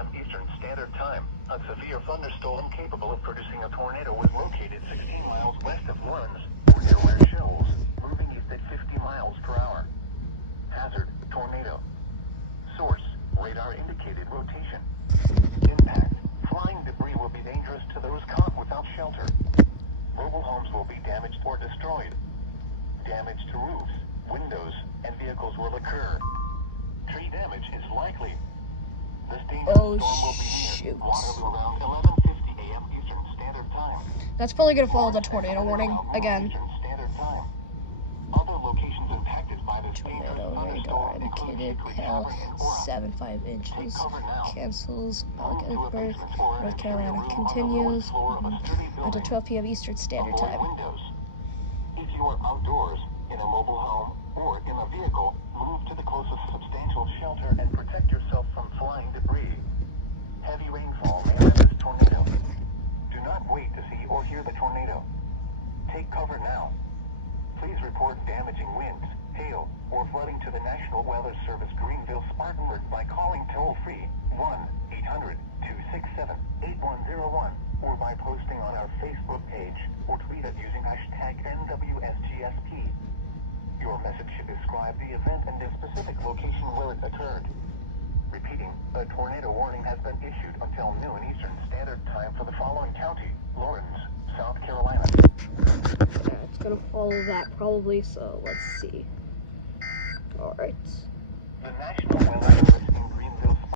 a.m. Eastern Standard Time. A severe thunderstorm capable of producing a tornado was located 16 miles west of Lawrence, or near where Shoals, moving east at 50 miles per hour. Hazard, tornado. Source, radar indicated rotation. Impact, flying debris will be dangerous to those caught without shelter. Mobile homes will be damaged or destroyed. Damage to roofs, windows, and vehicles will occur. Tree damage is likely. This dangerous storm will be near Waterloo around 11:50 a.m. Eastern Standard Time. That's probably going to follow the tornado warning again. Eastern Standard Time. Other locations impacted by this dangerous Tornado radar thunderstorm include indicated Hickory hail County and Orem. 75 inches. Take cover now. Cancels Move to a Augsburg, basement or an North interior Carolina room on the continues lowest floor of a sturdy until building. 12 p.m. Eastern Standard Avoid Time. windows. If you are outdoors, in a mobile home, or in a vehicle, move to the closest substantial shelter and protect yourself from flying debris. Heavy rainfall may resist tornado. Do not wait to see or hear the tornado. Take cover now. Please report damaging winds, hail, or flooding to the National Weather Service Greenville Spartanburg by calling toll-free 1-800-267-8101 or by posting on our Facebook page or tweet it using hashtag NWSGSP. Your message should describe the event and the specific location where it occurred. Repeating, a tornado warning has been issued until noon Eastern Standard Time for the following county: Lawrence, South Carolina. Yeah, it's gonna follow that probably, so let's see. Alright.